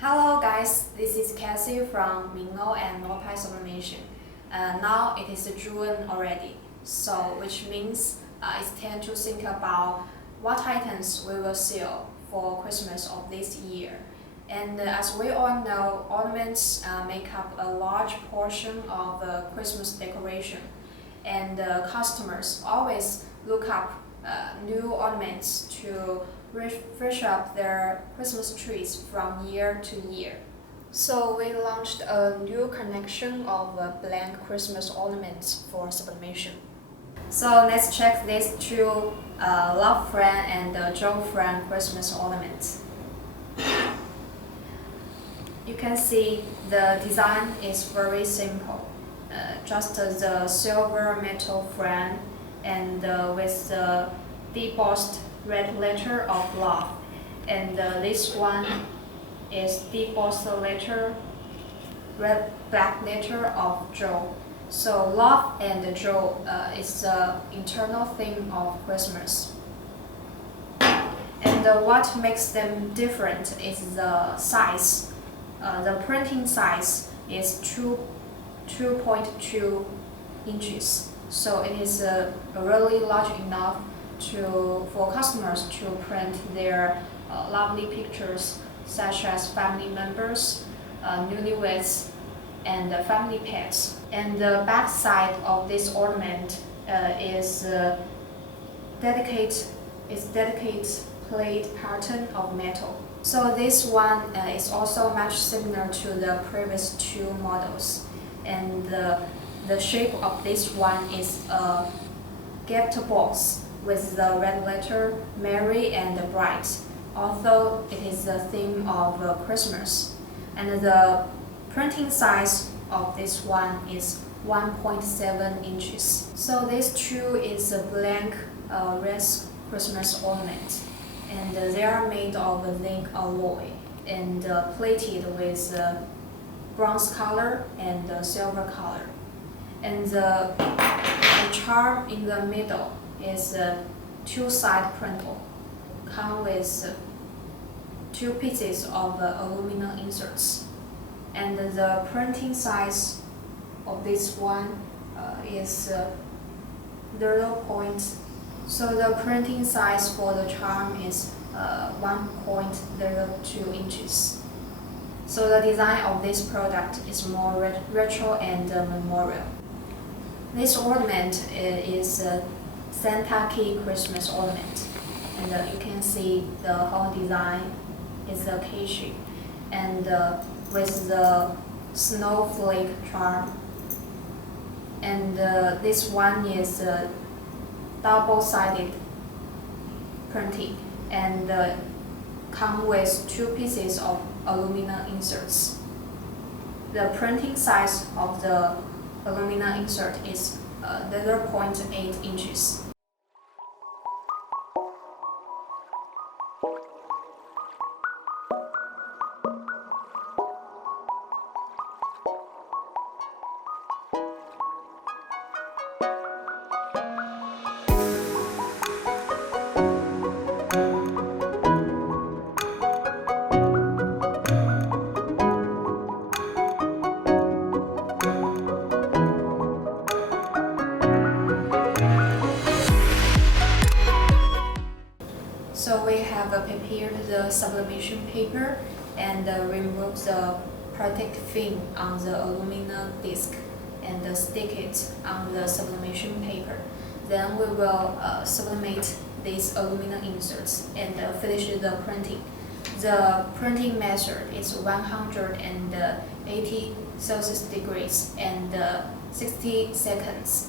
Hello guys, this is Cassie from Mingo and Norpai Sublimation. Now it is June already, so which means it's time to think about what items we will sell for Christmas of this year. And as we all know, ornaments make up a large portion of the Christmas decoration, and customers always look up new ornaments to refresh up their Christmas trees from year to year. So we launched a new collection of blank Christmas ornaments for Sublimation. So let's check these two Love Friend and Joe Friend Christmas ornaments. You can see the design is very simple. Just the silver metal frame and with the debossed red letter of love, and this one is debossed letter red black letter of Joe. So love and Joe is the internal theme of Christmas. And what makes them different is the size. The printing size is 2.2 inches, so it is really large enough for customers to print their lovely pictures such as family members, newlyweds, and family pets. And the back side of this ornament is dedicated plate pattern of metal. So this one is also much similar to the previous two models, and the shape of this one is a gift box with the red letter Merry and Bright, although it is the theme of Christmas. And the printing size of this one is 1.7 inches. So this two is a blank red Christmas ornament, and they are made of zinc alloy and plated with bronze color and silver color. And the charm in the middle is a two-side printle, come with two pieces of aluminum inserts. And the printing size of this one is 0 point. So the printing size for the charm is 1.02 inches. So the design of this product is more retro and memorial. This ornament is a Santa Key Christmas ornament, and you can see the whole design is a K shape, and with the snowflake charm. And this one is double-sided printing, and come with two pieces of aluminum inserts. The printing size of the aluminum insert is 0.8 inches. So we have prepared the sublimation paper and removed the protective film on the aluminum disc and stick it on the sublimation paper. Then we will sublimate these aluminum inserts and finish the printing. The printing method is 180 Celsius degrees and 60 seconds.